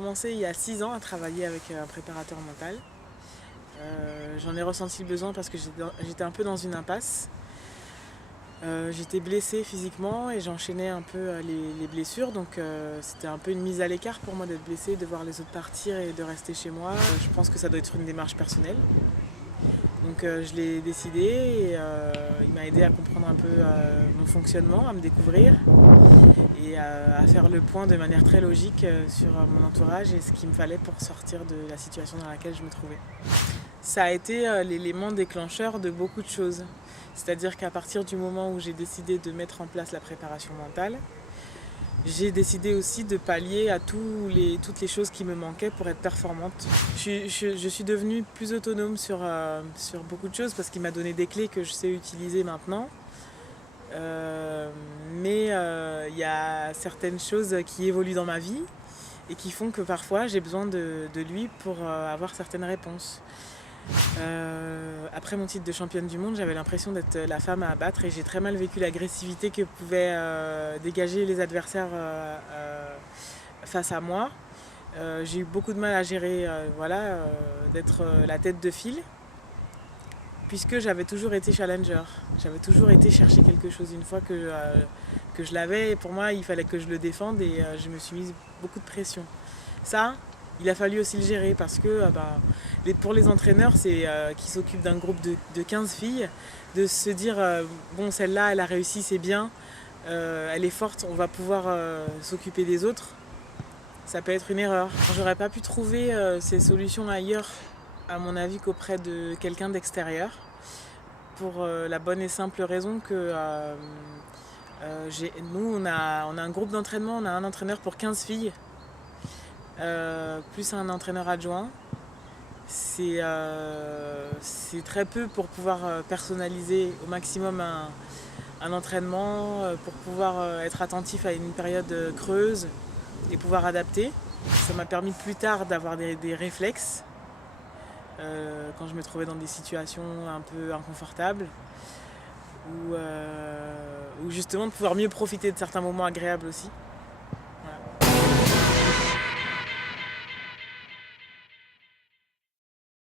commencé il y a 6 ans à travailler avec un préparateur mental. J'en ai ressenti le besoin parce que j'étais un peu dans une impasse. J'étais blessée physiquement et j'enchaînais un peu les blessures, donc c'était un peu une mise à l'écart pour moi d'être blessée, de voir les autres partir et de rester chez moi. Je pense que ça doit être une démarche personnelle. Donc je l'ai décidé et il m'a aidé à comprendre un peu mon fonctionnement, à me découvrir et à faire le point de manière très logique sur mon entourage et ce qu'il me fallait pour sortir de la situation dans laquelle je me trouvais. Ça a été l'élément déclencheur de beaucoup de choses. C'est-à-dire qu'à partir du moment où j'ai décidé de mettre en place la préparation mentale, j'ai décidé aussi de pallier à toutes les choses qui me manquaient pour être performante. Je suis devenue plus autonome sur beaucoup de choses parce qu'il m'a donné des clés que je sais utiliser maintenant. Mais il y a certaines choses qui évoluent dans ma vie et qui font que parfois j'ai besoin de lui pour avoir certaines réponses. Après mon titre de championne du monde, j'avais l'impression d'être la femme à abattre et j'ai très mal vécu l'agressivité que pouvaient dégager les adversaires face à moi. J'ai eu beaucoup de mal à gérer d'être la tête de file puisque j'avais toujours été challenger. J'avais toujours été chercher quelque chose. Une fois que je l'avais, pour moi il fallait que je le défende et je me suis mise beaucoup de pression. Ça, il a fallu aussi le gérer parce que pour les entraîneurs qui s'occupent d'un groupe de 15 filles, de se dire bon, celle-là elle a réussi, c'est bien, elle est forte, on va pouvoir s'occuper des autres, ça peut être une erreur. J'aurais pas pu trouver ces solutions ailleurs, à mon avis, qu'auprès de quelqu'un d'extérieur, pour la bonne et simple raison que nous on a un groupe d'entraînement, on a un entraîneur pour 15 filles. Plus un entraîneur adjoint. C'est très peu pour pouvoir personnaliser au maximum un entraînement, pour pouvoir être attentif à une période creuse et pouvoir adapter. Ça m'a permis plus tard d'avoir des réflexes quand je me trouvais dans des situations un peu inconfortables ou justement de pouvoir mieux profiter de certains moments agréables aussi.